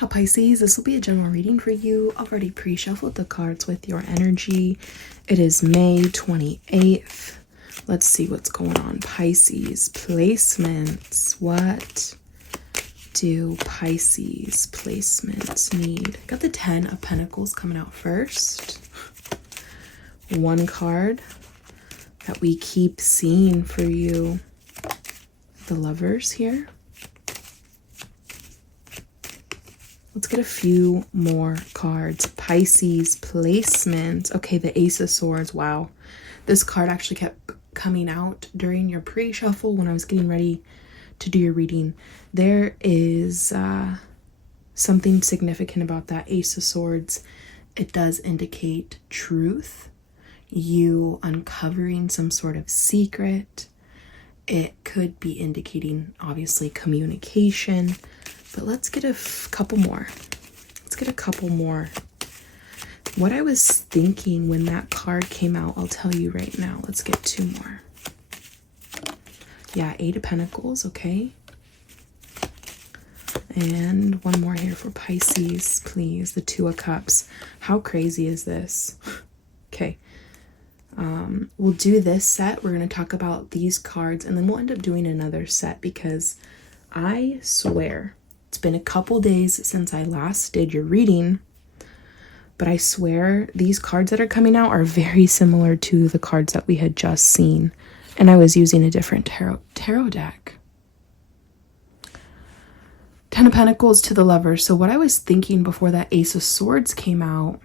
Hi Pisces, this will be a general reading for you. I've already pre-shuffled the cards with your energy. It is May 28th. Let's see what's going on. Pisces placements. What do Pisces placements need? Got the 10 of Pentacles coming out first. One card that we keep seeing for you. The Lovers here. Let's get a few more cards. Pisces placement. Okay, the Ace of Swords. Wow. This card actually kept coming out during your pre-shuffle when I was getting ready to do your reading. There is something significant about that Ace of Swords. It does indicate truth. You uncovering some sort of secret. It could be indicating, obviously, communication. But let's get a couple more. Let's get a couple more. What I was thinking when that card came out, I'll tell you right now. Let's get two more. Yeah, 8 of Pentacles, okay. And one more here for Pisces, please. The 2 of Cups. How crazy is this? Okay. We'll do this set. We're going to talk about these cards, and then we'll end up doing another set because I swear it's been a couple days since I last did your reading, but I swear these cards that are coming out are very similar to the cards that we had just seen, and I was using a different tarot deck. 10 of Pentacles to the Lovers. So what I was thinking before that Ace of Swords came out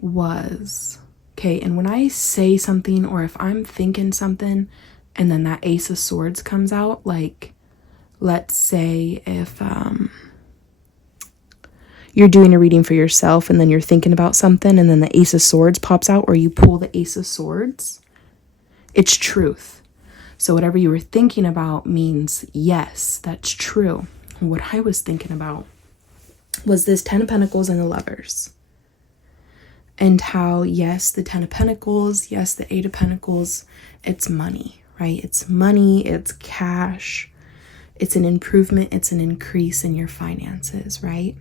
was, okay, and when I say something or if I'm thinking something and then that Ace of Swords comes out, like, let's say if you're doing a reading for yourself and then you're thinking about something and then the Ace of Swords pops out or you pull the Ace of Swords, it's truth. So whatever you were thinking about means, yes, that's true. What I was thinking about was this 10 of Pentacles and the Lovers. And how, yes, the 10 of Pentacles, yes, the 8 of Pentacles, it's money, right? It's money, it's cash. It's an improvement, it's an increase in your finances, right?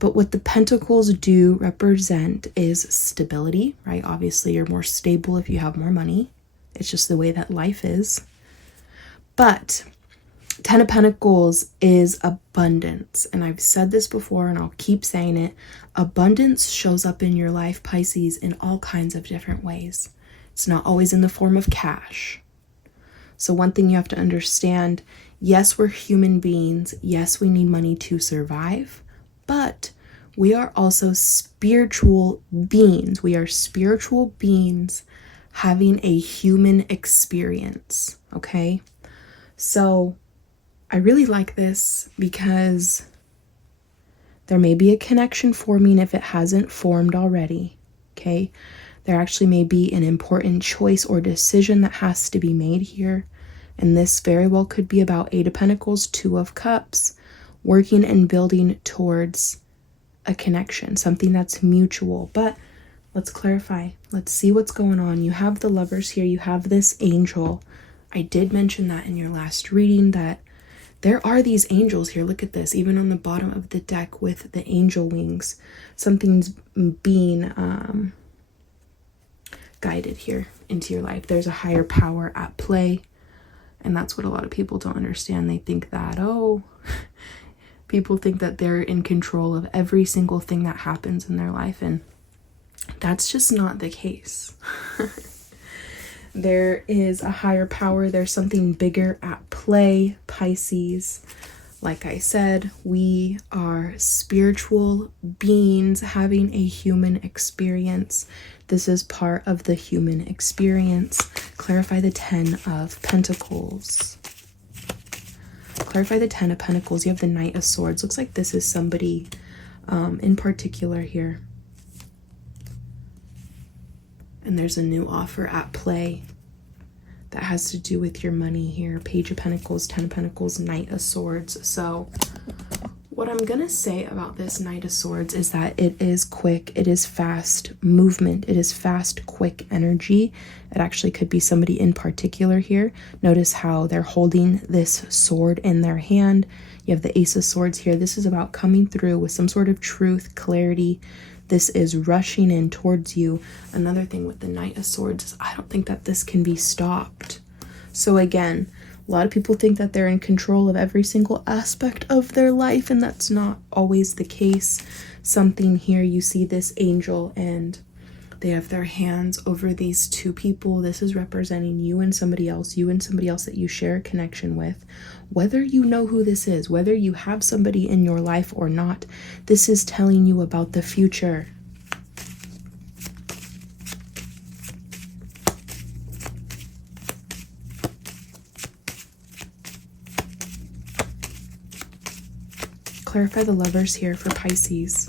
But what the Pentacles do represent is stability, right? Obviously, you're more stable if you have more money. It's just the way that life is. But 10 of Pentacles is abundance. And I've said this before and I'll keep saying it. Abundance shows up in your life, Pisces, in all kinds of different ways. It's not always in the form of cash. So one thing you have to understand, yes, we're human beings. Yes, we need money to survive, but we are also spiritual beings. We are spiritual beings having a human experience, okay? So I really like this because there may be a connection forming if it hasn't formed already, okay? There actually may be an important choice or decision that has to be made here. And this very well could be about 8 of Pentacles, 2 of Cups, working and building towards a connection, something that's mutual. But let's clarify. Let's see what's going on. You have the Lovers here. You have this angel. I did mention that in your last reading that there are these angels here. Look at this. Even on the bottom of the deck with the angel wings, something's being guided here into your life. There's a higher power at play. And that's what a lot of people don't understand. They think that, people think that they're in control of every single thing that happens in their life. And that's just not the case. There is a higher power. There's something bigger at play, Pisces. Like I said, we are spiritual beings having a human experience. This is part of the human experience. Clarify the 10 of Pentacles. Clarify the 10 of Pentacles. You have the Knight of Swords. Looks like this is somebody in particular here. And there's a new offer at play that has to do with your money here. Page of Pentacles, 10 of Pentacles, Knight of Swords. So What I'm going to say about this Knight of Swords is that it is quick, it is fast movement, it is fast, quick energy. It actually could be somebody in particular here. Notice how they're holding this sword in their hand. You have the Ace of Swords here. This is about coming through with some sort of truth, clarity. This is rushing in towards you. Another thing with the Knight of Swords is I don't think that this can be stopped. So again, a lot of people think that they're in control of every single aspect of their life, and that's not always the case. Something here, you see this angel, and they have their hands over these two people. This is representing you and somebody else that you share a connection with. Whether you know who this is, whether you have somebody in your life or not, this is telling you about the future. Clarify the Lovers here for Pisces.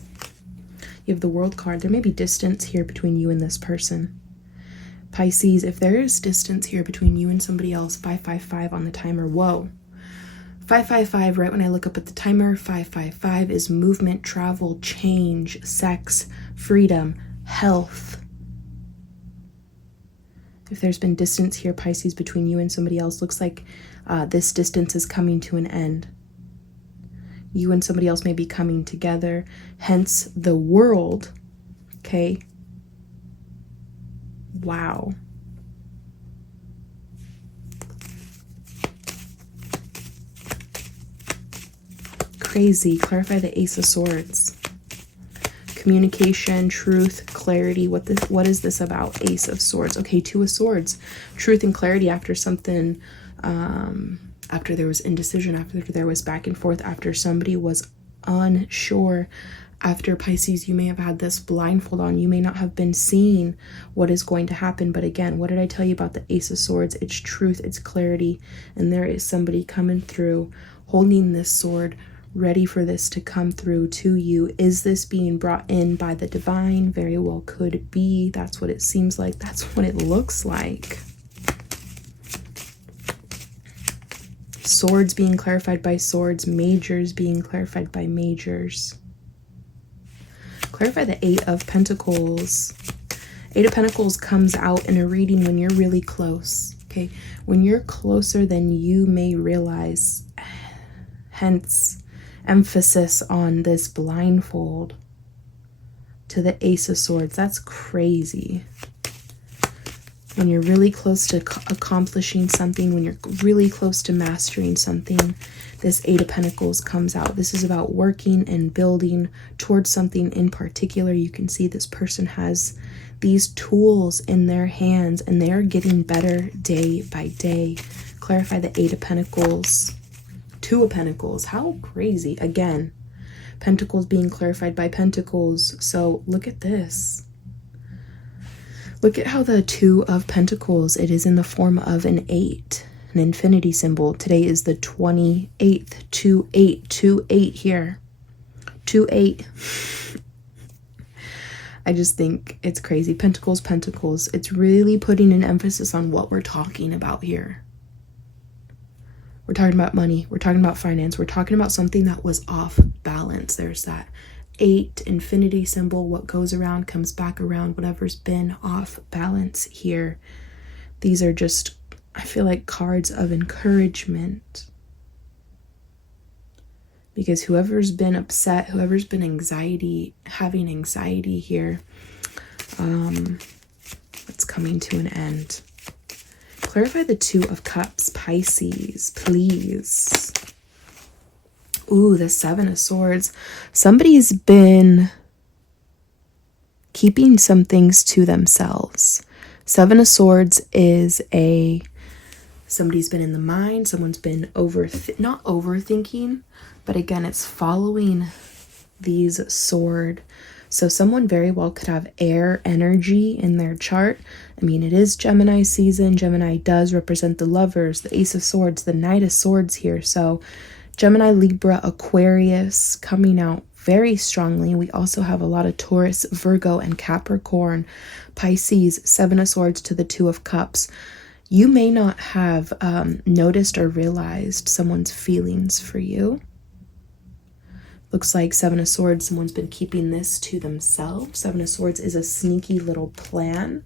You have the World card. There may be distance here between you and this person. Pisces, if there is distance here between you and somebody else, 555 on the timer. Whoa. 555, right when I look up at the timer, 555 is movement, travel, change, sex, freedom, health. If there's been distance here, Pisces, between you and somebody else, looks like this distance is coming to an end. You and somebody else may be coming together, hence the World, okay? Wow. Crazy. Clarify the Ace of Swords. Communication, truth, clarity. What is this about? Ace of Swords. Okay, Two of Swords. Truth and clarity after something, after there was indecision, after there was back and forth, after somebody was unsure. After, Pisces, you may have had this blindfold on. You may not have been seeing what is going to happen. But again, what did I tell you about the Ace of Swords? It's truth, it's clarity. And there is somebody coming through, holding this sword, ready for this to come through to you. Is this being brought in by the divine? Very well could be. That's what it seems like. That's what it looks like. Swords being clarified by swords, majors being clarified by majors. Clarify the Eight of Pentacles. Eight of Pentacles comes out in a reading when you're really close, okay? When you're closer than you may realize, hence emphasis on this blindfold to the Ace of Swords. That's crazy. When you're really close to accomplishing something, when you're really close to mastering something, this Eight of Pentacles comes out. This is about working and building towards something in particular. You can see this person has these tools in their hands and they are getting better day by day. Clarify the Eight of Pentacles. Two of Pentacles. How crazy. Again, Pentacles being clarified by Pentacles. So look at this. Look at how the Two of Pentacles, it is in the form of an 8, an infinity symbol. Today is the 28th, 2-8, 2-8 here. 2-8. I just think it's crazy. Pentacles, Pentacles. It's really putting an emphasis on what we're talking about here. We're talking about money. We're talking about finance. We're talking about something that was off balance. There's that 8 infinity symbol. What goes around comes back around. Whatever's been off balance here. These are just, I feel like, cards of encouragement. Because whoever's been upset, whoever's been having anxiety here, it's coming to an end. Clarify the Two of Cups, Pisces, please. Ooh, the Seven of Swords. Somebody's been keeping some things to themselves. Seven of Swords is somebody's been in the mind. Someone's been not overthinking, but again, it's following these sword. So someone very well could have air energy in their chart. I mean, it is Gemini season. Gemini does represent the Lovers, the Ace of Swords, the Knight of Swords here. So Gemini, Libra, Aquarius coming out very strongly. We also have a lot of Taurus, Virgo, and Capricorn. Pisces, Seven of Swords to the Two of Cups. You may not have noticed or realized someone's feelings for you. Looks like Seven of Swords, someone's been keeping this to themselves. Seven of Swords is a sneaky little plan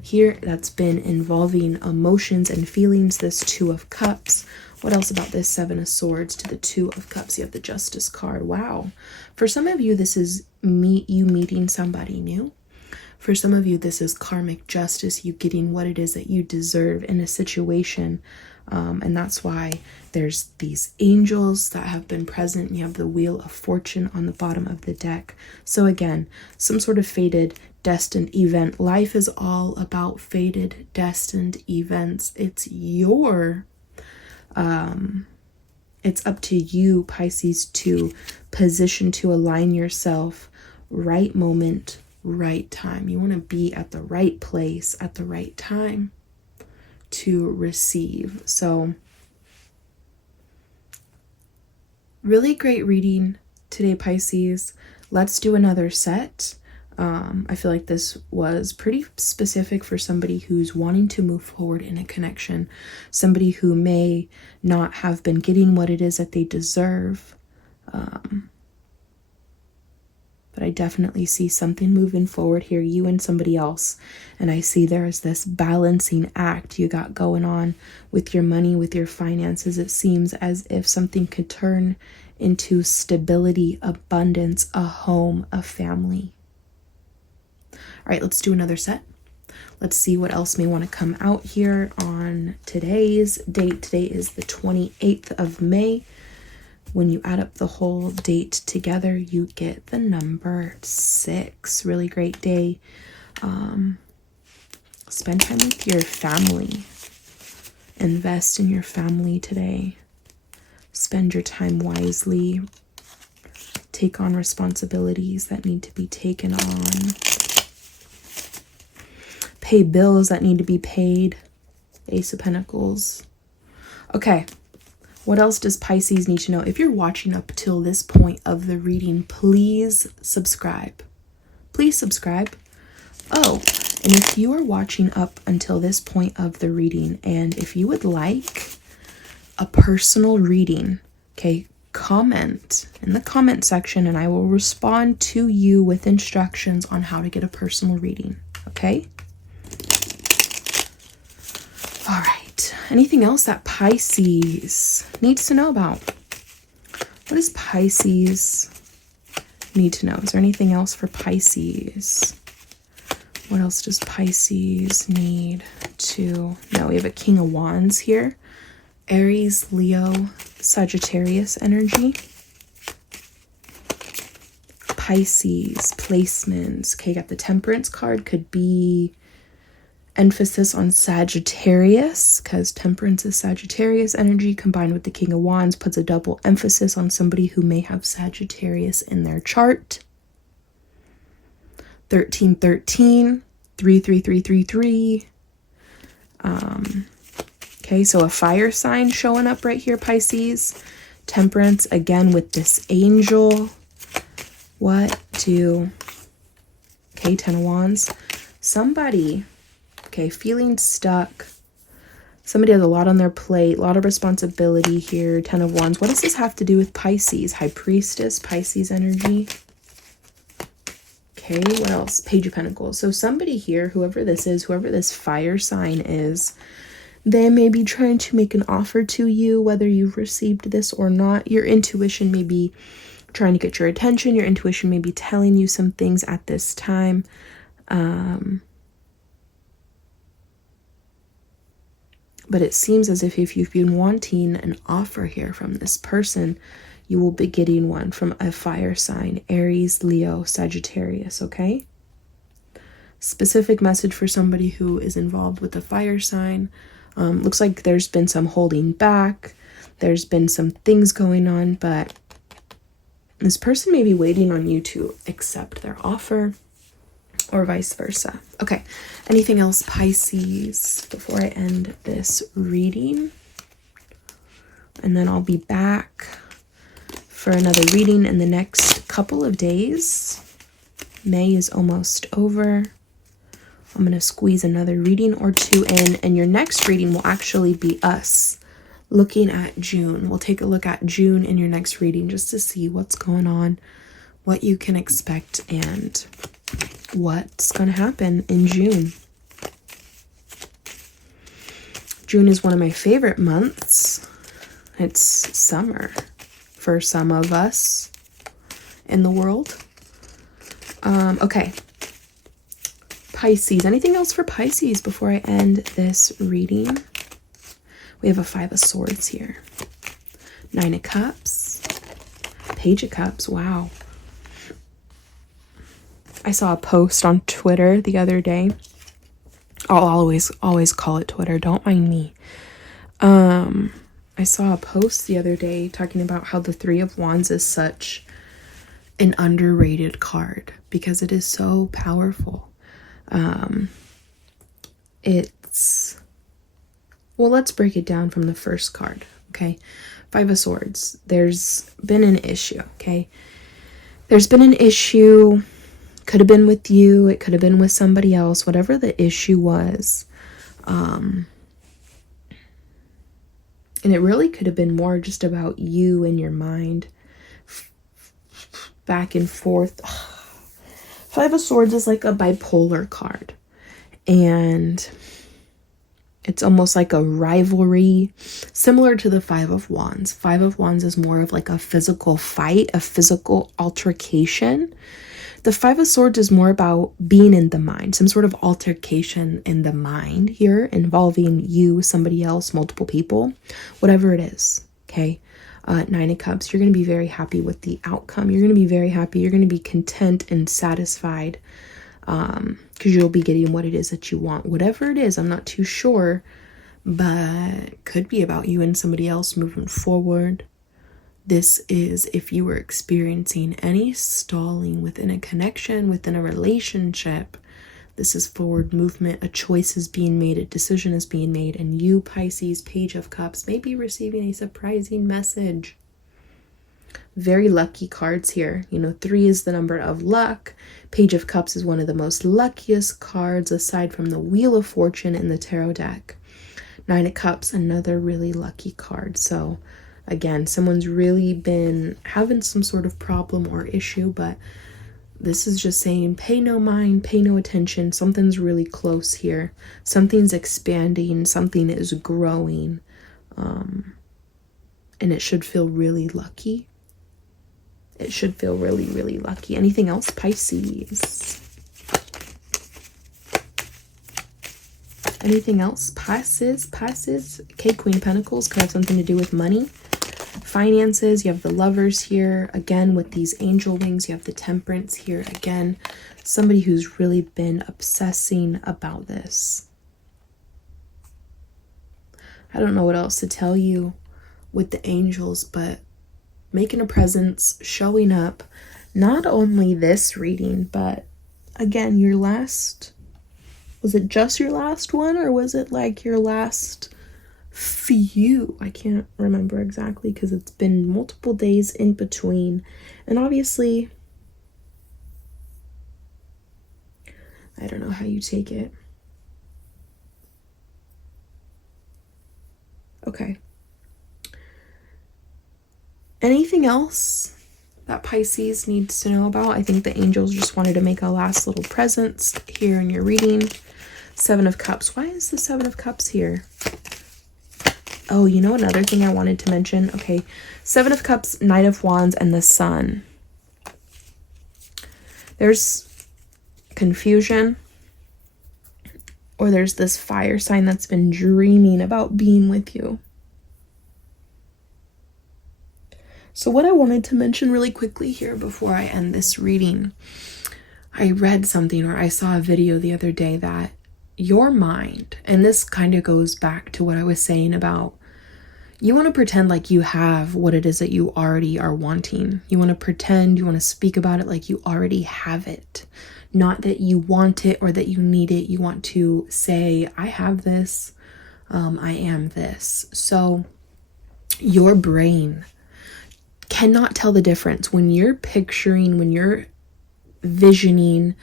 here that's been involving emotions and feelings. This Two of Cups. What else about this Seven of Swords to the Two of Cups? You have the Justice card. Wow. For some of you, this is you meeting somebody new. For some of you, this is karmic justice, you getting what it is that you deserve in a situation. And that's why there's these angels that have been present. You have the Wheel of Fortune on the bottom of the deck. So again, some sort of fated, destined event. Life is all about fated, destined events. It's up to you, Pisces, to position, to align yourself. Right moment, right time. You want to be at the right place at the right time to receive. So really great reading today, Pisces. Let's do another set. I feel like this was pretty specific for somebody who's wanting to move forward in a connection, somebody who may not have been getting what it is that they deserve. But I definitely see something moving forward here, you and somebody else. And I see there is this balancing act you got going on with your money, with your finances. It seems as if something could turn into stability, abundance, a home, a family. All right, let's do another set. Let's see what else may want to come out here on today's date. Today is the 28th of May. When you add up the whole date together, you get the number 6. Really great day. Spend time with your family. Invest in your family today. Spend your time wisely. Take on responsibilities that need to be taken on. Pay bills that need to be paid. Ace of Pentacles. Okay. What else does Pisces need to know? If you're watching up till this point of the reading, please subscribe. Please subscribe. Oh, and if you are watching up until this point of the reading, and if you would like a personal reading, okay, comment in the comment section and I will respond to you with instructions on how to get a personal reading, okay? All right. Anything else that Pisces needs to know about? What does Pisces need to know? Is there anything else for Pisces? What else does Pisces need to know? We have a King of Wands here. Aries, Leo, Sagittarius energy. Pisces, placements. Okay, got the Temperance card. Could be emphasis on Sagittarius, because Temperance is Sagittarius energy combined with the King of Wands puts a double emphasis on somebody who may have Sagittarius in their chart. 1313, 33333. Okay, so a fire sign showing up right here, Pisces. Temperance again with this angel. Okay, 10 of Wands. Somebody, okay, feeling stuck. Somebody has a lot on their plate, a lot of responsibility here. 10 of Wands. What does this have to do with Pisces? High Priestess, Pisces energy. Okay, what else? Page of Pentacles. So somebody here, whoever this is, whoever this fire sign is, they may be trying to make an offer to you, whether you've received this or not. Your intuition may be trying to get your attention. Your intuition may be telling you some things at this time. But it seems as if you've been wanting an offer here from this person, you will be getting one from a fire sign. Aries, Leo, Sagittarius, okay? Specific message for somebody who is involved with the fire sign. Looks like there's been some holding back. There's been some things going on, but this person may be waiting on you to accept their offer or vice versa. Okay, anything else, Pisces, before I end this reading? And then I'll be back for another reading in the next couple of days. May is almost over. I'm going to squeeze another reading or two in, and your next reading will actually be us looking at June. We'll take a look at June in your next reading just to see what's going on, what you can expect, and what's going to happen in June. June is one of my favorite months. It's summer for some of us in the world. Okay. Pisces. Anything else for Pisces before I end this reading? We have a 5 of Swords here. 9 of Cups. Page of Cups. Wow. I saw a post on Twitter the other day. I'll always call it Twitter. Don't mind me. I saw a post the other day talking about how the 3 of Wands is such an underrated card because it is so powerful. Well, let's break it down from the first card, okay? 5 of Swords. There's been an issue, okay? There's been an issue. Could have been with you. It could have been with somebody else. Whatever the issue was. And it really could have been more just about you and your mind. Back and forth. 5 of Swords is like a bipolar card. And it's almost like a rivalry, similar to the 5 of Wands. 5 of Wands is more of like a physical fight, a physical altercation. The 5 of Swords is more about being in the mind, some sort of altercation in the mind here involving you, somebody else, multiple people, whatever it is, okay? 9 of Cups, you're going to be very happy with the outcome. You're going to be very happy. You're going to be content and satisfied because you'll be getting what it is that you want. Whatever it is, I'm not too sure, but could be about you and somebody else moving forward. This is if you were experiencing any stalling within a connection, within a relationship. This is forward movement. A choice is being made. A decision is being made. And you, Pisces, Page of Cups, may be receiving a surprising message. Very lucky cards here. 3 is the number of luck. Page of Cups is one of the most luckiest cards aside from the Wheel of Fortune in the tarot deck. 9 of Cups, another really lucky card. So again, someone's really been having some sort of problem or issue, but this is just saying pay no mind, pay no attention. Something's really close here. Something's expanding. Something is growing. And it should feel really lucky. It should feel really, really lucky. Anything else, Pisces? Anything else? Pisces? Okay, Queen of Pentacles could have something to do with money. Finances, you have the Lovers here. Again, with these angel wings, you have the Temperance here. Again, somebody who's really been obsessing about this. I don't know what else to tell you with the angels, but making a presence, showing up. Not only this reading, but again, your last... Was it just your last one, or was it like your last few? I can't remember exactly because it's been multiple days in between. And obviously, I don't know how you take it. Okay. Anything else that Pisces needs to know about? I think the angels just wanted to make a last little presence here in your reading. 7 of Cups. Why is the 7 of Cups here? Oh, another thing I wanted to mention. Okay, 7 of Cups, Knight of Wands, and the Sun. There's confusion, or there's this fire sign that's been dreaming about being with you. So what I wanted to mention really quickly here before I end this reading, I read something or I saw a video the other day that your mind, and this kind of goes back to what I was saying about you want to pretend like you have what it is that you already are wanting. You want to pretend, you want to speak about it like you already have it. Not that you want it or that you need it. You want to say, I have this, I am this. So your brain cannot tell the difference when you're picturing, when you're visioning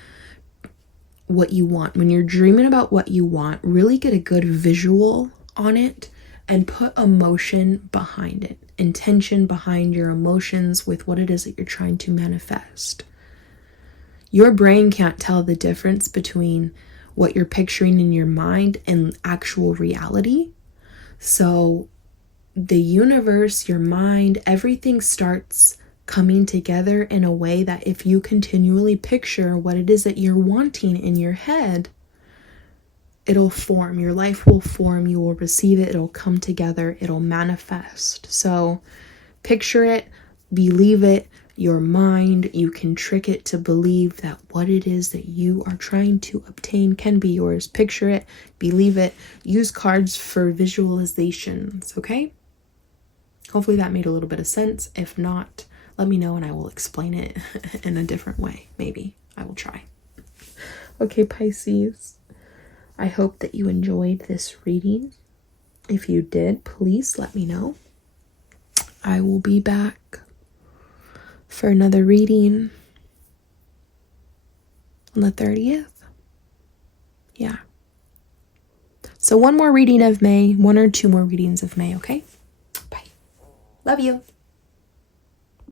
what you want, when you're dreaming about what you want. Really get a good visual on it. and put emotion behind it, intention behind your emotions with what it is that you're trying to manifest. Your brain can't tell the difference between what you're picturing in your mind and actual reality. So the universe, your mind, everything starts coming together in a way that if you continually picture what it is that you're wanting in your head, it'll form. Your life will form. You will receive it. It'll come together. It'll manifest. So picture it, believe it. Your mind, you can trick it to believe that what it is that you are trying to obtain can be yours. Picture it, believe it. Use cards for visualizations, okay? Hopefully that made a little bit of sense. If not, let me know and I will explain it in a different way. Maybe I will try. Okay, Pisces. I hope that you enjoyed this reading. If you did, please let me know. I will be back for another reading on the 30th. Yeah. So one more reading of May, 1 or 2 more readings of May, okay? Bye. Love you.